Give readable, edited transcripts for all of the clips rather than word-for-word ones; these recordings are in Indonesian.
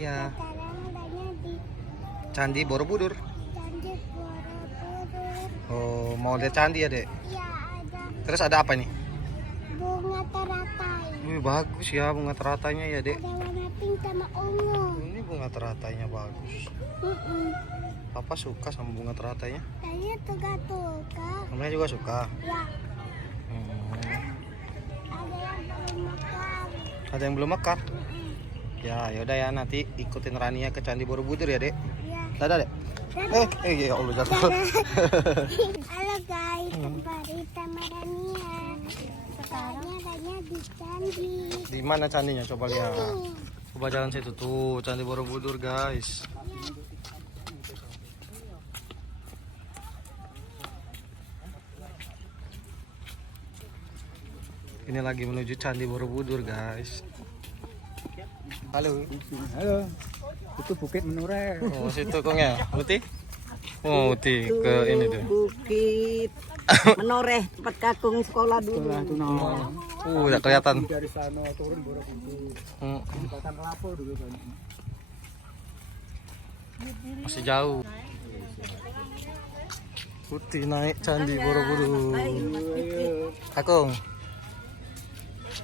Iya. Sekarang adanya di Candi Borobudur. Candi Borobudur. Oh, mau lihat candi ya, Dek? Iya, ada Terus ada apa nih? bunga teratai. Wih, bagus ya bunga teratainya ya, Dek. Ada warna pink sama ungu. Ini bunga teratainya bagus. Papa suka sama bunga teratainya. Saya tuga-tuga. Namanya juga suka. Ya, Hmm. ada yang belum Ada yang belum mekar. mekar. Ya, yaudah ya, nanti ikutin Rania ke Candi Borobudur ya, Dek. Ya. Dadah, Dek. Ya Allah, jatuh. Halo guys, kembali sama Rania. Sekarang adanya di candi. Di mana candinya? Coba lihat. Coba jalan situ tuh, Candi Borobudur, guys. Ini lagi menuju Candi Borobudur, guys. Halo. Halo, itu Bukit Menureh. Oh, situ kong ya, Uti? Oh, Uti ke ini tuh. Bukit Menoreh, tempat kakung sekolah dulu. Setelah itu Udah kelihatan. dari sana turun Borobudur. Batang Kelapa dulu kan. Masih jauh. Uti naik Candi Borobudur. Kakung,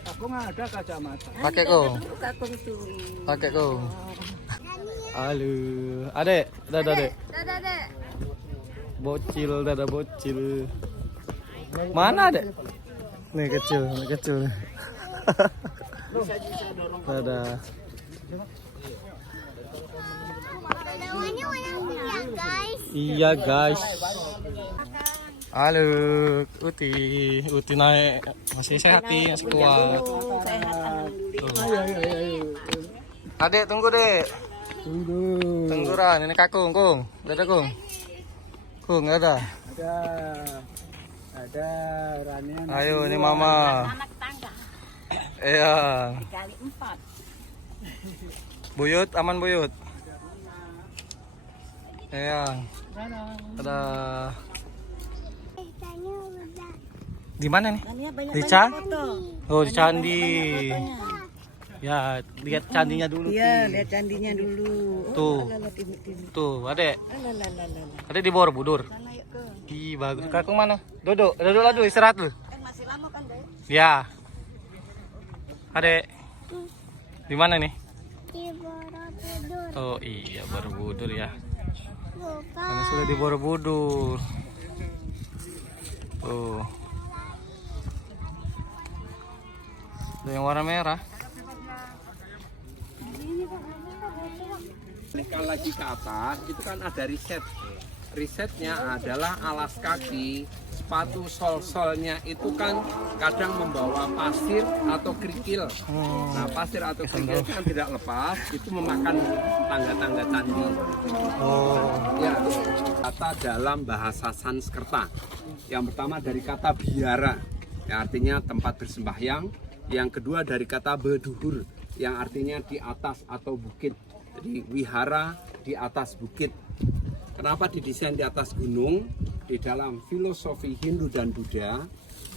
Aku nggak ada kacamata. pakai kong. Kakung tuh. Pakai kong. Halo, adek, dadah dek. Dadah, Dek. Bocil, dadah bocil. Mana adek? Nih kecil, nih kecil. Dadah. Daunnya warna pink ya guys. Iya guys. Halo, Uti. Uti naik, masih sehat nih, masih kuat. Sehat. Tuh. Adek tunggu dek. Tunggu. Tungguran, ini kakung, kung. Dadah kung. Kung, dadah. Ada Rania. Ayo, ini mama. Anak tangga Iya. kali 4. Buyut, aman buyut. Iya. Ada Tanya udah. di mana nih? Tania banyak Di Candi? foto. Oh, di candi. Fotonya. Ya, lihat candinya dulu. Iya, Ti. lihat candinya dulu. Tuh. Lala, timik. Tuh, adek. Lala. Adek di Borobudur. Sana yuk ke. Ih, bagus. Kakung mana? Duduk lah dulu, istirahat dulu. Kan masih lama kan, Dek? Ya. Adek. Di mana nih? Di Borobudur. Oh iya, Borobudur ya. Bukan. Ini sudah di Borobudur. Tuh. Ada yang warna merah. Kalau lagi ke atas itu kan ada riset. Risetnya adalah alas kaki, sepatu sol-solnya itu kan kadang membawa pasir atau kerikil. Nah, pasir atau kerikil kan tidak lepas, itu memakan tangga-tangga candi. Oh. Ya, kata dalam bahasa Sanskerta. Yang pertama dari kata biara, yang artinya tempat bersembahyang. Yang kedua dari kata beduhur, yang artinya di atas atau bukit. Jadi wihara di atas bukit. Kenapa didesain di atas gunung? Di dalam filosofi Hindu dan Buddha,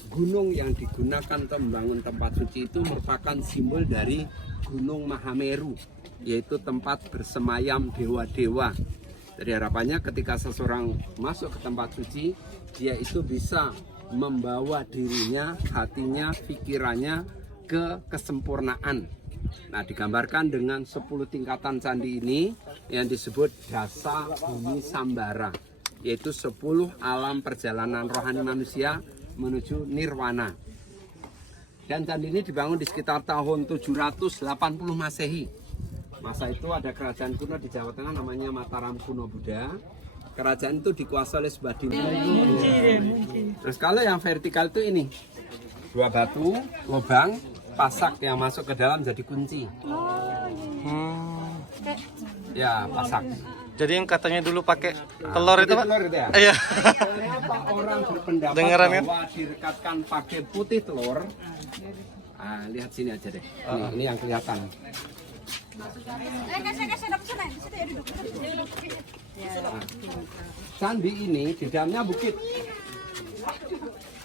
gunung yang digunakan untuk membangun tempat suci itu merupakan simbol dari Gunung Mahameru, yaitu tempat bersemayam dewa-dewa. Jadi harapannya ketika seseorang masuk ke tempat suci, dia itu bisa membawa dirinya, hatinya, pikirannya ke kesempurnaan. Nah, digambarkan dengan 10 tingkatan candi ini yang disebut Dasa Bumi Sambara, yaitu 10 alam perjalanan rohani manusia menuju nirwana. Dan candi ini dibangun di sekitar tahun 780 Masehi. Masa itu ada kerajaan kuno di Jawa Tengah namanya Mataram Kuno Buddha. Kerajaan itu dikuasai oleh sebuah dinasti. Terus kalau yang vertikal itu ini, 2 batu, lubang, pasak yang masuk ke dalam jadi kunci. Ya, pasak. Jadi yang katanya dulu pakai telur itu, Pak? Telur itu ya? Iya. Kenapa orang berpendapat Dengeran kan? bahwa direkatkan pakai putih telur? Ah, lihat sini aja deh. Ini yang kelihatan. Nah, candi ini di dalamnya bukit,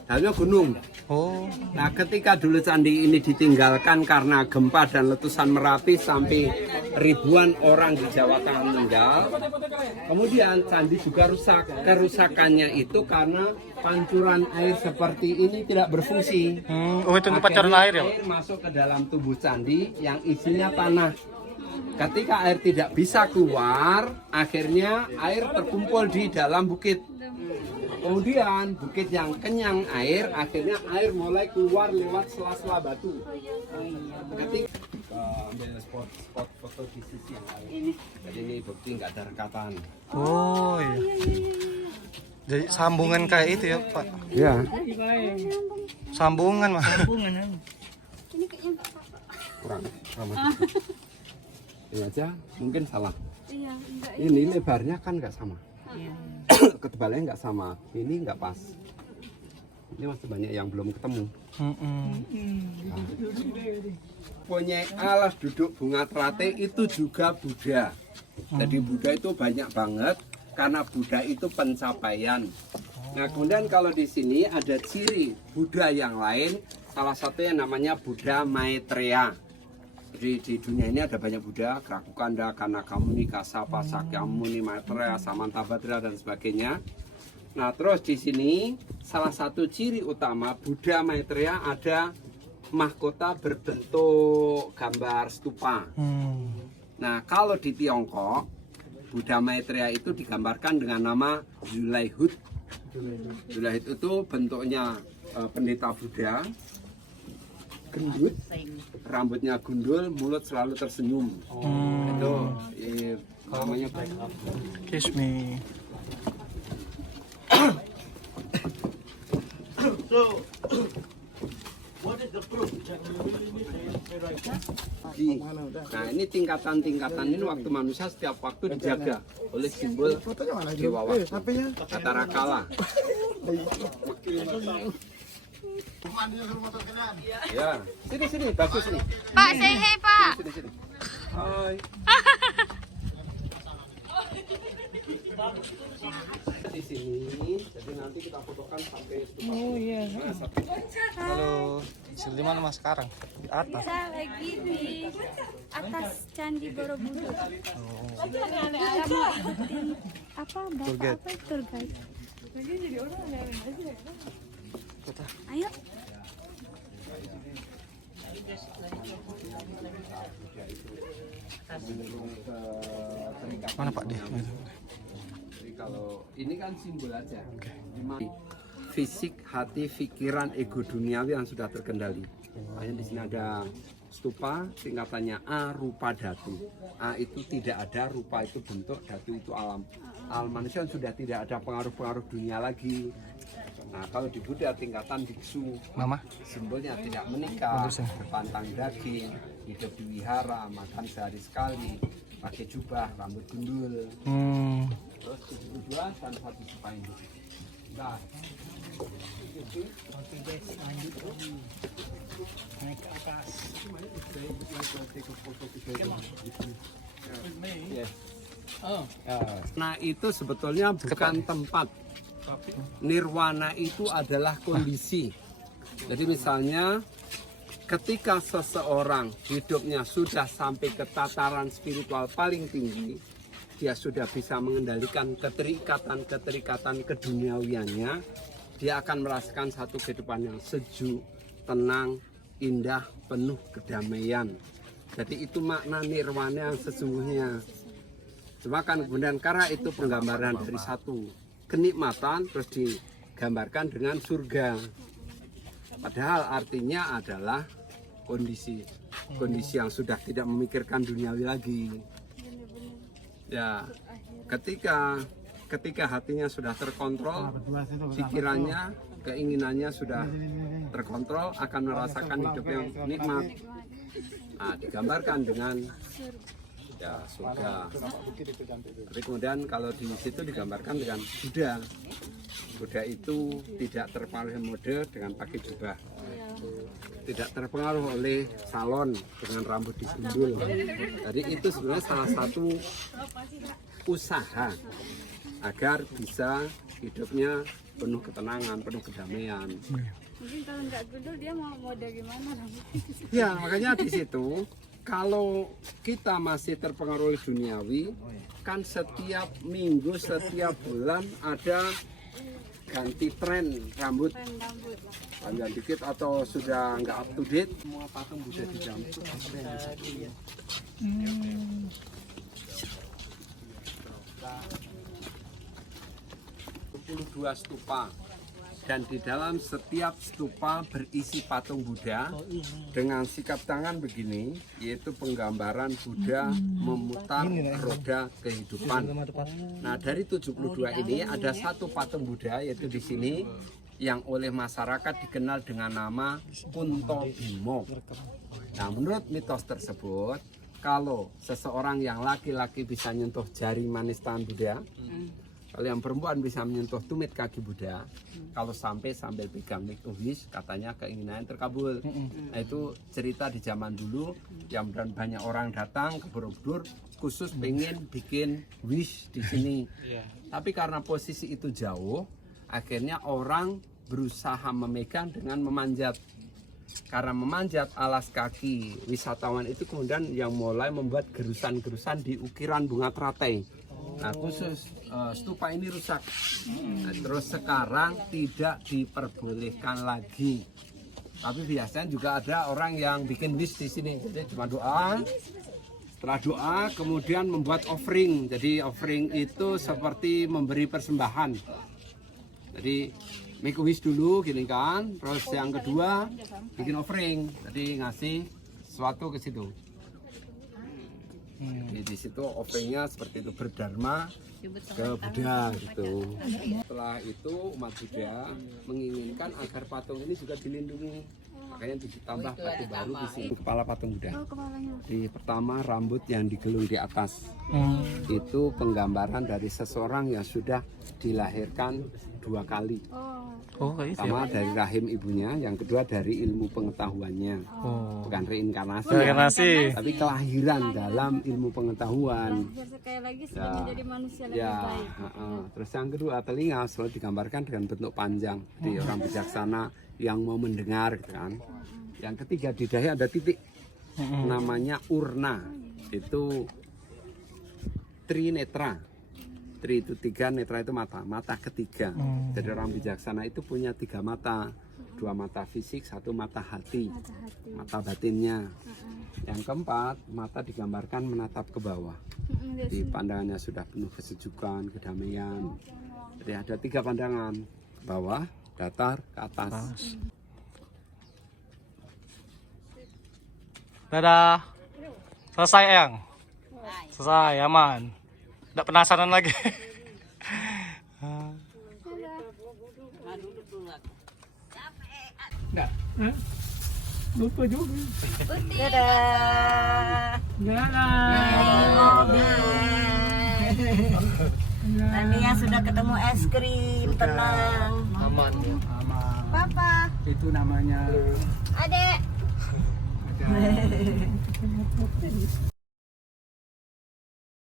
dalamnya gunung. Oh. Nah, ketika dulu candi ini ditinggalkan karena gempa dan letusan Merapi sampai ribuan orang di Jawa Tengah meninggal, kemudian candi juga rusak. Kerusakannya itu karena pancuran air seperti ini tidak berfungsi. Oh, itu untuk pancuran air ya, Pak? Air masuk ke dalam tubuh candi yang isinya tanah. Ketika air tidak bisa keluar, akhirnya air terkumpul di dalam bukit. Kemudian bukit yang kenyang air, akhirnya air mulai keluar lewat sela-sela batu. Ketika ambil spot foto di sisi yang lain. Jadi ini bukti nggak ada rekatan. Oh iya. Jadi sambungan kayak itu ya, Pak? Ya. Sambungan, Mas. Kurang. Ini aja mungkin salah. Ini lebarnya kan nggak sama. Ketebalannya nggak sama. Ini nggak pas. Ini masih banyak yang belum ketemu. Punya alas duduk bunga teratai itu juga Buddha. Jadi Buddha itu banyak banget karena Buddha itu pencapaian. Nah, kemudian kalau di sini ada ciri Buddha yang lain, salah satunya namanya Buddha Maitreya. Jadi di dunia ini ada banyak Buddha, Krakukanda, Kanakamuni, Kasapa, Sakyamuni, Maitreya, Samantabhadra dan sebagainya. Nah, terus di sini salah satu ciri utama Buddha Maitreya ada mahkota berbentuk gambar stupa. Nah, kalau di Tiongkok Buddha Maitreya itu digambarkan dengan nama Zulaihut. Zulaihut itu bentuknya pendeta Buddha, gendut, rambutnya gundul, mulut selalu tersenyum. Itu namanya Kiss me. Nah, ini tingkatan-tingkatan ini waktu manusia setiap waktu dijaga oleh simbol dewa waktu. Katara kala. Ya, sini bagus nih. Pak, say hey, Pak. Sini. Hai. Di sini, jadi nanti kita fotokan sampai stupa. Oh iya. Halo. Di mana Mas sekarang? Di atas. Kita lagi di atas Candi Borobudur. Kita mau ikutin apa? Tour guide. Apa tour guide? Ayo. Mana Pak dia? Jadi kalau ini kan simbol aja. Fisik, hati, pikiran, ego duniawi yang sudah terkendali. Makanya di sini ada stupa, tingkatannya A, rupa datu. A itu tidak ada, rupa itu bentuk, datu itu alam. Alam manusia sudah tidak ada pengaruh-pengaruh dunia lagi. Nah, kalau di Buddha tingkatan biksu, Mama. simbolnya tidak menikah, berpantang daging, hidup di wihara, makan sehari sekali, pakai jubah, rambut gundul. Terus 72 dan 1 sepain. Nah, naik ke atas. Nah, itu sebetulnya bukan tempat. Nirwana itu adalah kondisi. Jadi misalnya ketika seseorang hidupnya sudah sampai ke tataran spiritual paling tinggi, dia sudah bisa mengendalikan keterikatan keduniawiannya, dia akan merasakan satu kehidupan yang sejuk, tenang, indah, penuh kedamaian. Jadi itu makna nirwana yang sesungguhnya. Cuma kan kemudian karena itu penggambaran dari satu kenikmatan terus digambarkan dengan surga. Padahal artinya adalah kondisi yang sudah tidak memikirkan duniawi lagi. Ya, ketika hatinya sudah terkontrol, pikirannya, keinginannya sudah terkontrol, akan merasakan hidup yang nikmat. Nah, digambarkan dengan ya surga. Tapi kemudian kalau di situ digambarkan dengan Buddha. Buddha itu tidak terpengaruh mode dengan pakai jubah, tidak terpengaruh oleh salon dengan rambut digundul. Jadi itu sebenarnya salah satu usaha agar bisa hidupnya penuh ketenangan, penuh kedamaian. Mungkin kalau nggak gundul dia mau dari mana rambutnya? Ya, makanya di situ kalau kita masih terpengaruh duniawi, kan setiap minggu, setiap bulan ada ganti tren rambut. Rambut. Panjang dikit atau sudah nggak up to date. Semua patung Buddha di Jambi itu ada yang disatuin. 22 stupa. Dan di dalam setiap stupa berisi patung Buddha dengan sikap tangan begini, yaitu penggambaran Buddha memutar roda kehidupan. Nah, dari 72 ini ada satu patung Buddha, yaitu di sini, yang oleh masyarakat dikenal dengan nama Kunto Bimo. Nah, menurut mitos tersebut, kalau seseorang yang laki-laki bisa nyentuh jari manis tangan Buddha, kalau yang perempuan bisa menyentuh tumit kaki Buddha, kalau sampai sambil pegang make a wish, katanya keinginannya terkabul. Nah, itu cerita di zaman dulu, yang banyak orang datang ke Borobudur khusus pengen bikin wish di sini. Tapi karena posisi itu jauh, akhirnya orang berusaha memegang dengan memanjat. Karena memanjat alas kaki wisatawan itu kemudian yang mulai membuat gerusan-gerusan di ukiran bunga teratai. Nah, khusus stupa ini rusak. Nah, terus sekarang tidak diperbolehkan lagi. Tapi biasanya juga ada orang yang bikin wish di sini. Jadi cuma doa. Setelah doa kemudian membuat offering. Jadi offering itu seperti memberi persembahan. Jadi make a wish dulu gini kan. Terus yang kedua bikin offering. Jadi ngasih sesuatu ke situ. Jadi di situ offering-nya seperti itu, berdharma ke Buddha gitu. Setelah itu umat Buddha menginginkan agar patung ini juga dilindungi. Makanya ditambah batu baru di sini. Kepala patung Buddha. Di pertama rambut yang digelung di atas. Itu penggambaran dari seseorang yang sudah dilahirkan 2 kali. Pertama dari rahim ibunya, yang kedua dari ilmu pengetahuannya. Bukan reinkarnasi, tapi kelahiran dalam ilmu pengetahuan. Sekali lagi sudah menjadi manusia lebih baik. Terus yang kedua, telinga selalu digambarkan dengan bentuk panjang, di orang bijaksana yang mau mendengar gitu kan. Yang ketiga, di dahi ada titik namanya urna, itu trinetra. Tri itu 3, netra itu mata ketiga. Jadi orang bijaksana itu punya 3 mata, 2 mata fisik, 1 mata hati, mata batinnya. Yang keempat, mata digambarkan menatap ke bawah. Di pandangannya sudah penuh kesejukan, kedamaian. Jadi ada 3 pandangan, bawah, datar, ke atas. Dadah. Selesai, Eyang? Selesai, aman. Nggak penasaran lagi. Lupa juga. Dadah. Tania sudah ketemu es krim, tenang. Aman. Papa, Itu namanya Adek. ada